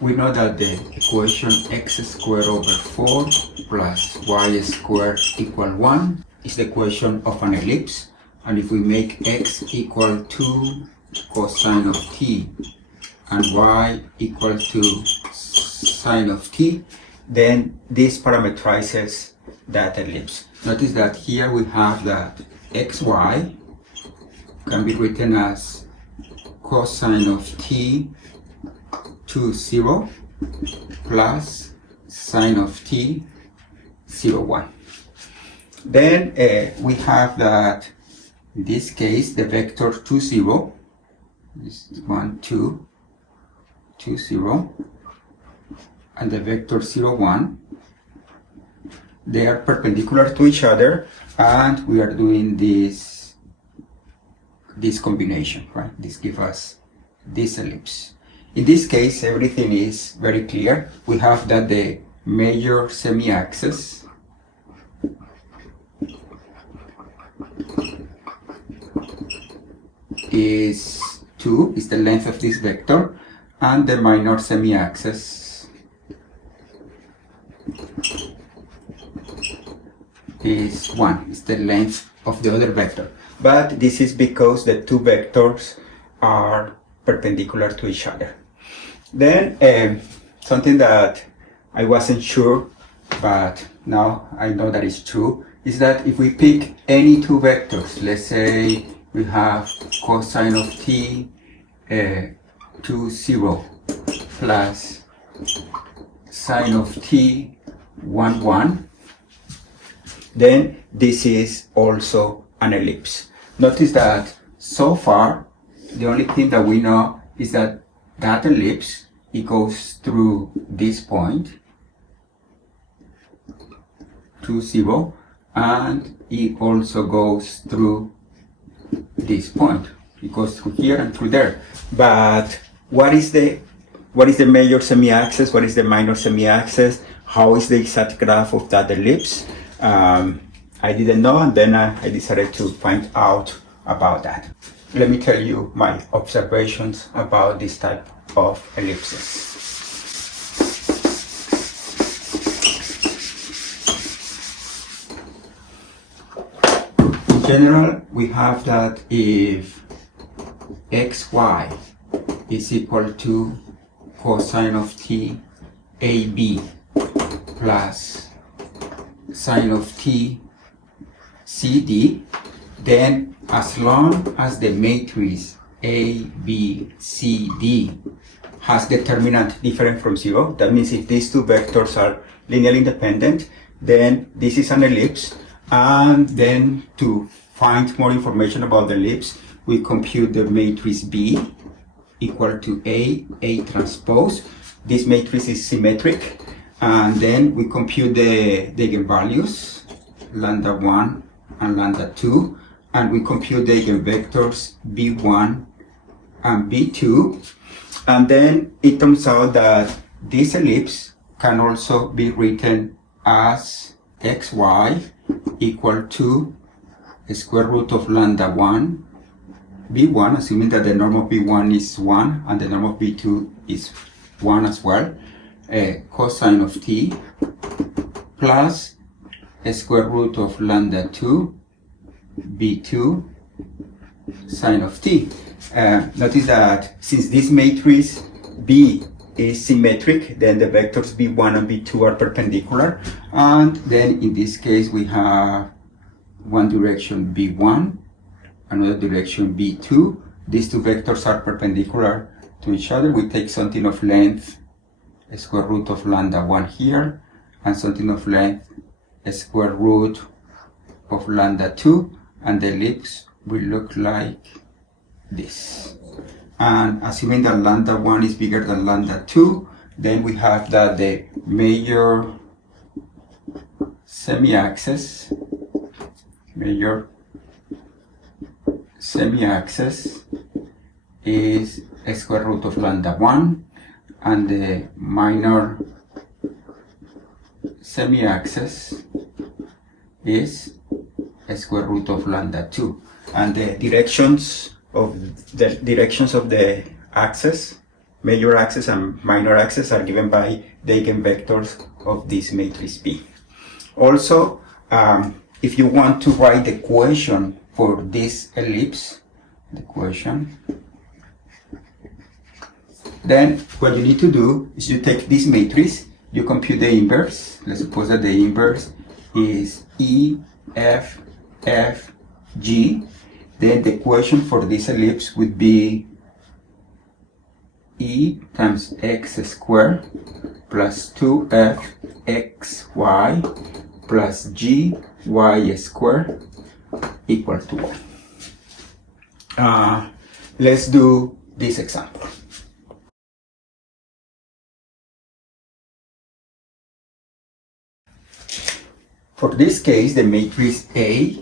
We know that the equation x squared over 4 plus y squared equal 1 is the equation of an ellipse. And if we make x equal to cosine of t and y equal to sine of t, then this parameterizes that ellipse. Notice that here we have that xy can be written as cosine of t to 0 plus sine of t 0, 1. Then we have that in this case the vector 2, 0, this is 1, 2, 2, 0, and the vector 0, 1, they are perpendicular to each other, and we are doing this combination, right? This gives us this ellipse. In this case, everything is very clear. We have that the major semi-axis is 2, is the length of this vector, and the minor semi-axis is 1, is the length of the other vector. But this is because the two vectors are perpendicular to each other. Then something that I wasn't sure, but now I know that it's true, is that if we pick any two vectors, let's say we have cosine of t 2, 0 plus sine of t 1, 1, then this is also an ellipse. Notice that so far the only thing that we know is that that ellipse, it goes through this point 2, 0, and it also goes through this point. It goes through here and through there. But what is the major semi-axis? What is the minor semi-axis? How is the exact graph of that ellipse? I didn't know, and then I decided to find out about that. Let me tell you my observations about this type of ellipses. In general, we have that if xy is equal to cosine of t ab plus sine of t cd, then as long as the matrix A, B, C, D has determinant different from 0, that means if these two vectors are linearly independent, then this is an ellipse. And then to find more information about the ellipse, we compute the matrix B equal to A transpose. This matrix is symmetric. And then we compute the eigenvalues, lambda 1 and lambda 2. And we compute the eigenvectors B1 and B2. And then it turns out that this ellipse can also be written as xy equal to the square root of lambda 1 B1, assuming that the norm of B1 is 1 and the norm of B2 is 1 as well, cosine of t plus a square root of lambda 2 B2 sine of t. Notice that since this matrix B is symmetric, then the vectors B1 and B2 are perpendicular, and then in this case we have one direction B1, another direction B2. These two vectors are perpendicular to each other. We take something of length, a square root of lambda 1 here, and something of length, a square root of lambda 2, and the ellipse will look like this. And assuming that lambda 1 is bigger than lambda 2, then we have that the major semi-axis is a square root of lambda 1, and the minor semi-axis is a square root of lambda 2. And the directions of the axis major axis and minor axis are given by the eigenvectors of this matrix B. Also, if you want to write the equation for this ellipse, then what you need to do is you take this matrix, you compute the inverse. Let's suppose that the inverse is E, F, F, G. Then the equation for this ellipse would be E times x squared plus 2f xy plus gy squared equal to 1. Let's do this example. For this case, the matrix A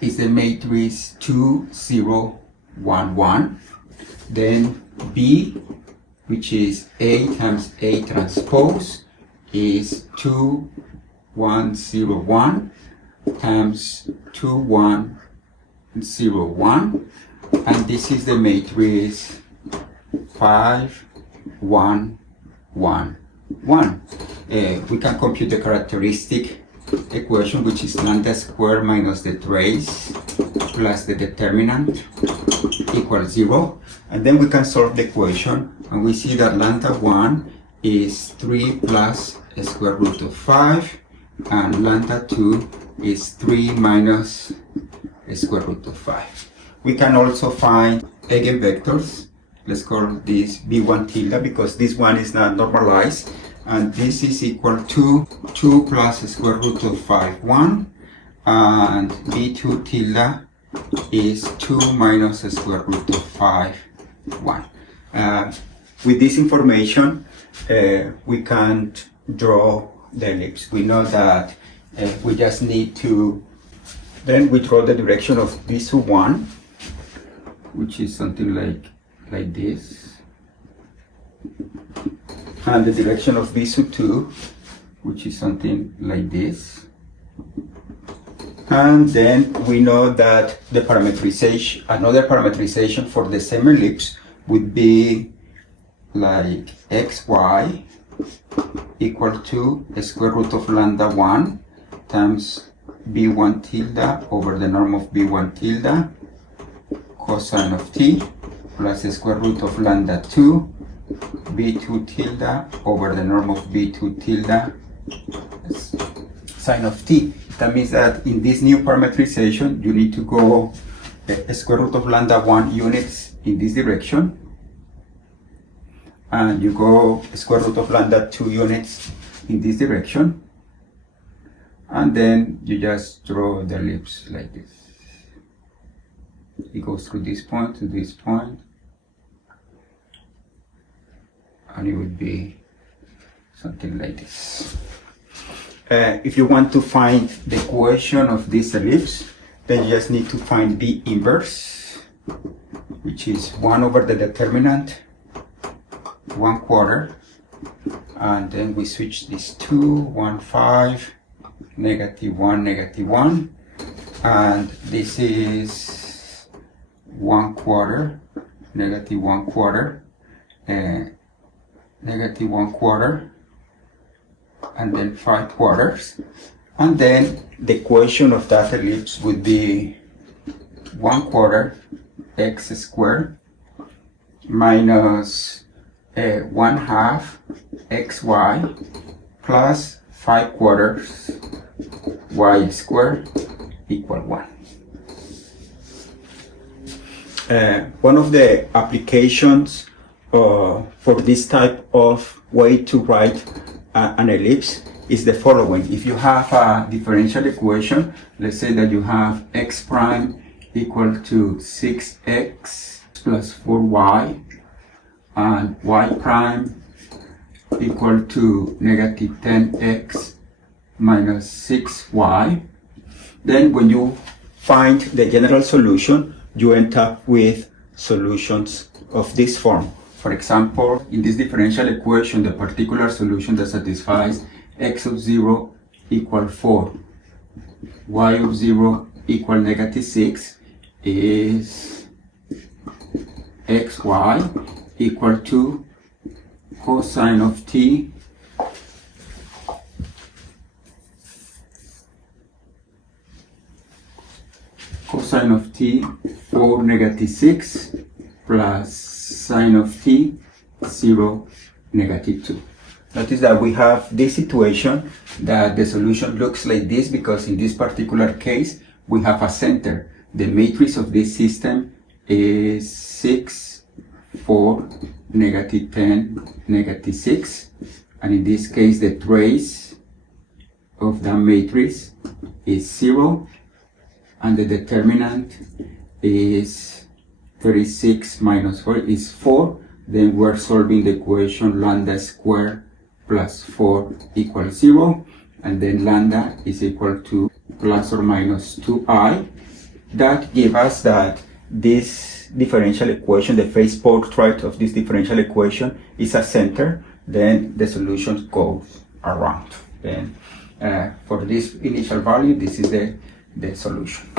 is the matrix 2, 0, 1, 1. Then B, which is A times A transpose, is 2, 1, 0, 1 times 2, 1, 0, 1. And this is the matrix 5, 1, 1, 1. We can compute the characteristic equation, which is lambda squared minus the trace plus the determinant equals 0. And then we can solve the equation, and we see that lambda 1 is 3 plus square root of 5, and lambda 2 is 3 minus square root of 5. We can also find eigenvectors. Let's call this b1 tilde because this one is not normalized, and this is equal to 2 plus square root of 5, 1, and b2 tilde is 2 minus square root of 5, 1. With this information, we can't draw the ellipse. We know that we just need to, then we draw the direction of b2 1, which is something like this, and the direction of b2 2, which is something like this. And then we know that the parametrization, another parametrization for the same ellipse would be like xy equal to the square root of lambda 1 times b1 tilde over the norm of b1 tilde cosine of t plus the square root of lambda 2 b2 tilde over the norm of b2 tilde sine of t. That means that in this new parametrization, you need to go the square root of lambda 1 units in this direction, and you go square root of lambda 2 units in this direction, and then you just draw the ellipse like this. It goes through this point to this point, and it would be something like this. If you want to find the equation of this ellipse, then you just need to find B inverse, which is 1 over the determinant 1/4, and then we switch these 2, 1, 5, -1, -1, and this is 1/4, -1/4, -1/4, and then 5/4, and then the equation of that ellipse would be 1/4 x squared minus 1/2 xy plus 5/4 y squared equal 1. One of the applications for this type of way to write an ellipse is the following. If you have a differential equation, let's say that you have x prime equal to 6x plus 4y and y prime equal to -10x minus 6y, then when you find the general solution, you end up with solutions of this form. For example, in this differential equation, the particular solution that satisfies x of 0 equal 4, y of 0 equal -6 is xy equal to cosine of t or negative 6 plus sine of t 0 negative 2. Notice that we have this situation that the solution looks like this because in this particular case we have a center. The matrix of this system is 6, 4, negative 10, negative 6, and in this case the trace of that matrix is 0, and the determinant is 36 minus 4 is 4. Then we're solving the equation lambda squared plus 4 equals 0, and then lambda is equal to plus or minus 2i. That gives us that this differential equation, the phase portrait of this differential equation is a center, then the solution goes around. Then for this initial value, this is the solution.